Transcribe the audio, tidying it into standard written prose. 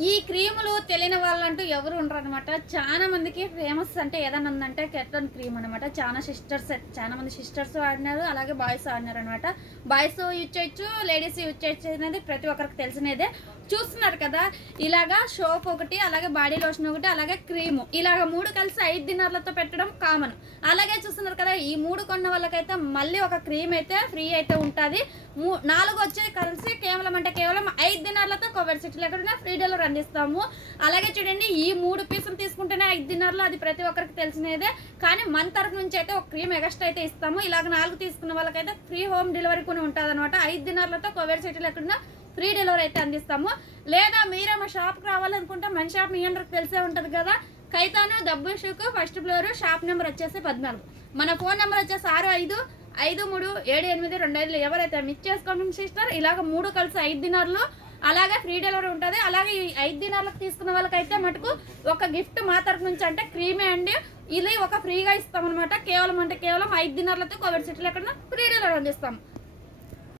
ఈ క్రీములు తెలియని వాళ్ళంటూ ఎవరు ఉండరు అనమాట. చాలా మందికి ఫేమస్ అంటే ఏదైనా ఉందంటే కెట్లన్ క్రీమ్ అనమాట. చాలా మంది సిస్టర్స్ వాడినారు, అలాగే బాయ్స్ వాడినారు అనమాట. బాయ్స్ యూజ్ చేయొచ్చు, లేడీస్ యూజ్ చేయొచ్చు అనేది ప్రతి ఒక్కరికి తెలిసినదే. చూస్తున్నారు కదా, ఇలాగా సోప్ ఒకటి, అలాగే బాడీ లోషన్ ఒకటి, అలాగే క్రీము, ఇలాగ 3 కలిసి 5 దినార్లతో పెట్టడం కామన్. అలాగే చూస్తున్నారు కదా, ఈ 3 కొన్న వాళ్ళకైతే మళ్ళీ ఒక క్రీమ్ అయితే ఫ్రీ అయితే ఉంటుంది. 4 వచ్చే కలిసి కేవలం 5 దినార్లతో కోవిడ్ సిటీ లేకుండా ఫ్రీ డెలివరీ అందిస్తాము. అలాగే చూడండి, ఈ 3 పీసులు తీసుకుంటేనే 5 దినార్లు, అది ప్రతి ఒక్కరికి తెలిసినదే. కానీ మన తరఫు నుంచి అయితే ఒక క్రీమ్ ఎక్స్ట్రా అయితే ఇస్తాము. ఇలాగ 4 తీసుకున్న వాళ్ళకైతే ఫ్రీ హోమ్ డెలివరీ కూడా ఉంటుంది అనమాట. 5 దినార్లతో కోవిడ్ సిటీ లేకుండా ఫ్రీ డెలివరీ అయితే అందిస్తాము. లేదా మీరే మా షాప్కి రావాలనుకుంటే మన షాప్ మీ అందరికి తెలిసే ఉంటుంది కదా, కైతాను దబ్బు షూకు, ఫస్ట్ ఫ్లోర్, షాప్ నెంబర్ వచ్చేసి 14. మన ఫోన్ నెంబర్ వచ్చేసి 65537825. ఎవరైతే మిస్ చేసుకోండి సిస్టర్, ఇలాగ 3 కలిసి 5 దినార్లు, అలాగే ఫ్రీ డెలివరీ ఉంటుంది. అలాగే ఈ 5 దినార్లకు తీసుకున్న వాళ్ళకైతే మటుకు ఒక గిఫ్ట్ మా తరఫు నుంచి అంటే క్రీమే అండి, ఇది ఒక ఫ్రీగా ఇస్తామన్నమాట. కేవలం 5 దినార్లతో కోవిడ్ సిటీ లేకుండా ఫ్రీ డెలివరీ అందిస్తాము.